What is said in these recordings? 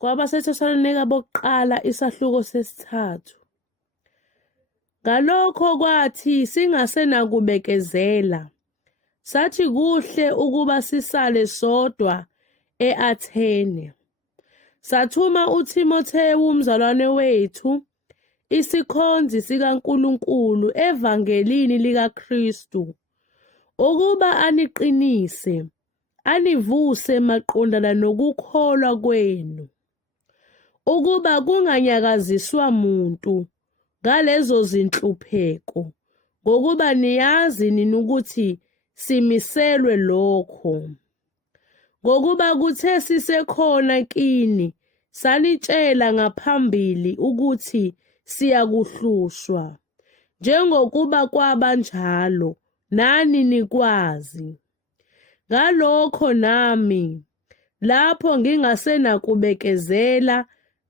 KwabaseThesalonika bokuqala isahluko sesithathu. Ngalokho kwathi singasenakubekezela, sathi kuhle ukuba sisale sodwa e-Athene. Sathuma uTimothewu umzalwane wethu, isikhonzi sikaNkulunkulu evangelini likaKristu, ukuba aniqinise, anivuse maqondana nokukholwa kwenu, ukuba kunganyakaziswa muntu ngalezo zinhlupheko, ngokuba niyazi nina ukuthi simiselwe lokho. Ngokuba kuthe sisekhona kini, sanitshela ngaphambili ukuthi siyakuhlushwa, njengokuba kwabanjalo, nani nikwazi. Ngalokho nami, lapho ngingasenakubekezela,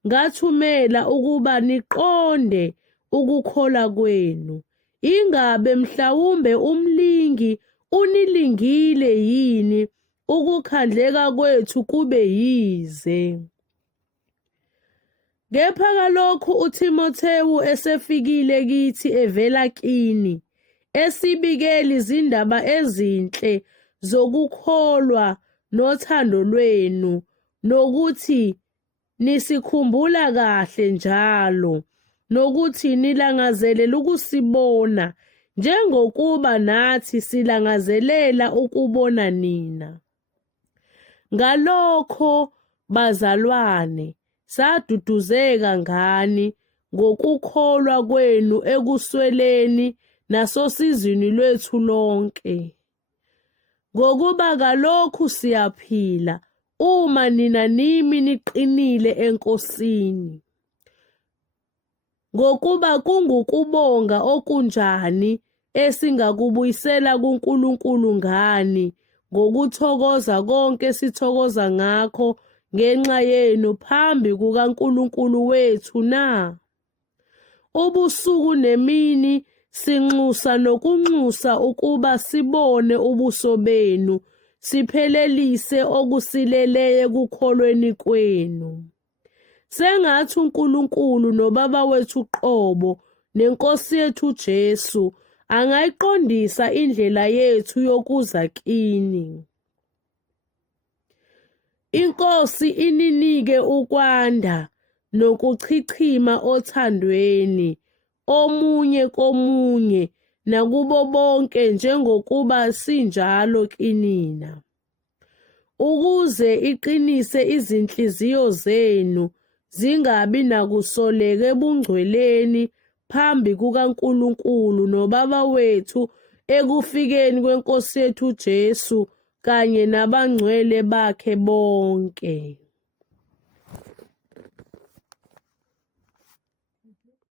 ngathumela ukuba niqonde ukukholwa kwenu, ingabe mhlawumbe umlingi unilingile yini ukukhandleka kwethu kube yize. Kepha kalokhu uTimothewu esefikile kithi evela kini, esibikela izindaba ezinhle zokukholwa nothando lwenu, nokuthi nisikhumbula kahle njalo, nokuthi nilangazelela ukusibona, njengokuba nathi silangazelela ukubona nina. Ngalokho, bazalwane, saduduzeka ngani ngokukholwa kwenu ekusweleni nasosizini lwethu lonke. Ngokuba kalokhu siyaphila uma nina nimi niqinile eNkosini. Ngokuba kungukubonga okunjani esingakubuyisela kuNkulunkulu ngani, ngokuthokoza konke sithokoza ngakho ngenxa yenu phambi kukaNkulunkulu wethu na? Ubusuku nemini sinxusa nokunxusa ukuba sibone ubuso benu, siphelelise okusileleyo ekukholweni kwenu. Sengathi uNkulunkulu noBaba wethu uqobo neNkosi yethu Jesu angayiqondisa indlela yethu yokuza kini. INkosi ininike ukwanda nokuchichima othandweni, omunye komunye, nakubo bonke njengokuba sinjalo kinina, ukuze iqinise izinhliziyo zenu zingabi nakusoleka ebungcweleni phambi kukaNkulunkulu noBaba wethu ekufikeni kweNkosi yethu Jesu kanye nabangcwele bakhe bonke.